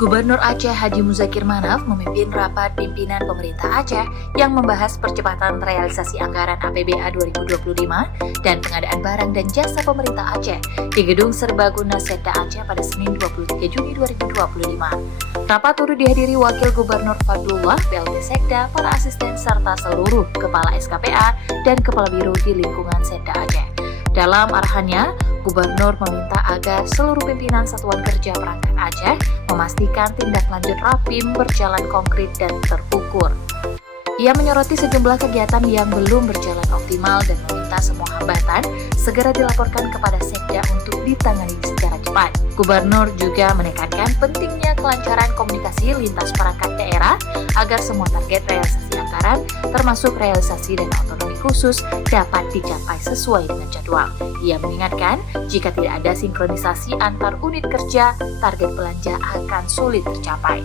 Gubernur Aceh Haji Muzakir Manaf memimpin rapat pimpinan pemerintah Aceh yang membahas percepatan realisasi anggaran APBA 2025 dan pengadaan barang dan jasa pemerintah Aceh di Gedung Serbaguna Setda Aceh pada Senin 23 Juni 2025. Rapat turut dihadiri Wakil Gubernur Fadlullah, PLT Sekda, para asisten serta seluruh Kepala SKPA dan Kepala Biro di lingkungan Setda Aceh. Dalam arahannya, Gubernur meminta agar seluruh pimpinan Satuan Kerja Perangkat Aceh memastikan tindak lanjut Rapim berjalan konkret dan terukur. Ia menyoroti sejumlah kegiatan yang belum berjalan optimal dan meminta semua hambatan segera dilaporkan kepada Sekda untuk ditangani secara cepat. Gubernur juga menekankan pentingnya kelancaran komunikasi lintas perangkat daerah agar semua target realisasi anggaran, termasuk realisasi dana otonomi khusus, dapat dicapai sesuai dengan jadwal. Ia mengingatkan, jika tidak ada sinkronisasi antar unit kerja, target belanja akan sulit tercapai.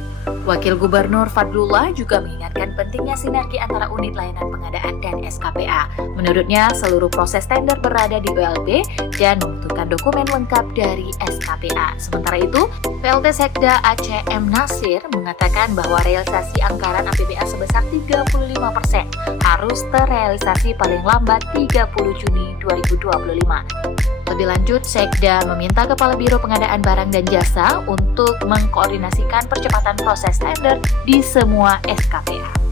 Wakil Gubernur Fadlullah juga mengingatkan pentingnya sinergi antara unit layanan pengadaan dan SKPA. Menurutnya, seluruh proses tender berada di ULB dan membutuhkan dokumen lengkap dari SKPA. Sementara itu, PLT Sekda Aceh M. Nasir mengatakan bahwa realisasi anggaran APBA sebesar 35% harus terrealisasi paling lambat 30 Juni 2025. Lebih lanjut, Sekda meminta Kepala Biro Pengadaan Barang dan Jasa untuk mengkoordinasikan percepatan proses tender di semua SKPA.